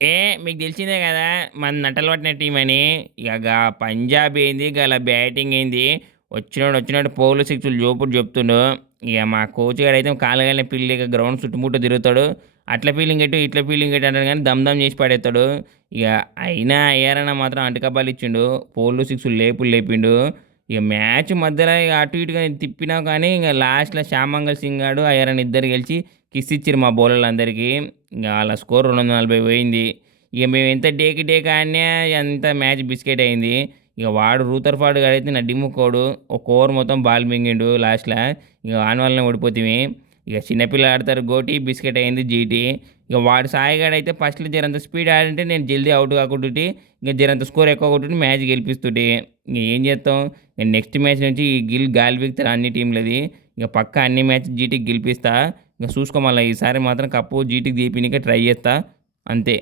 ఏ మీకు తెలిసిందే కదా మన నటలు పట్టిన టీం అని ఇక గా పంజాబ్ ఏంది గల బ్యాటింగ్ ఏంది వచ్చినోడు వచ్చినట్టు పౌలు సిక్స్లు జోపుడు చెప్తుండు. ఇక మా కోచ్ గారు అయితే కాలగానే పిల్లి ఇక గ్రౌండ్ చుట్టుముట్టు తిరుగుతాడు. అట్లా ఫీలింగ్ ఎట్టు ఇట్లా ఫీలింగ్ ఎట్టు అంటాడు కానీ దమ్ దమ్ చేసి పడేస్తాడు. ఇక అయినా అయ్యారన్న మాత్రం అంటకబ్బాలు ఇచ్చిండు పోలు సిక్స్లు లేపులు లేపిండు. ఇక మ్యాచ్ మధ్యలో ఇక అటు ఇటుగా తిప్పినా కానీ ఇంకా లాస్ట్లో శ్యామంగల్ సింగ్ గాడు అయ్యారని ఇద్దరు గెలిచి కిస్ ఇచ్చారు మా బౌలర్లందరికీ ఇంకా వాళ్ళ స్కోర్ రెండు వందల నలభై పోయింది. ఇక మేము ఎంత డేకి డేకి ఆడినా అంత మ్యాచ్ బిస్కెట్ అయింది. ఇక వాడు రూతర్ఫార్డ్ ఫాడు అయితే నా డిమ్ముకోడు ఒక ఓవర్ మొత్తం బాల్ మింగిండు లాస్ట్లో. ఇక ఆన్ వల్లనే ఓడిపోతుంది ఇక చిన్నపిల్లలు ఆడతారు గోటి బిస్కెట్ అయింది జీటీ. ఇక వాడు సాయిగాడైతే ఫస్ట్లో జరంత స్పీడ్ ఆడింటే నేను జల్దీ అవుట్ కాకుండా ఇంకా జరంత స్కోర్ ఎక్కువ కొట్టి మ్యాచ్ గెలిపిస్తుంటే. ఇంక ఏం చేస్తాం? ఇక నెక్స్ట్ మ్యాచ్ నుంచి ఈ గిల్ గాలి బిగుతారు అన్ని టీంలది. ఇక పక్క అన్ని మ్యాచ్ జీటీకి గెలిపిస్తా. ఇంకా చూసుకో మళ్ళీ ఈసారి మాత్రం కప్పు జీటీకి తీపినికే ట్రై చేస్తా. అంతే.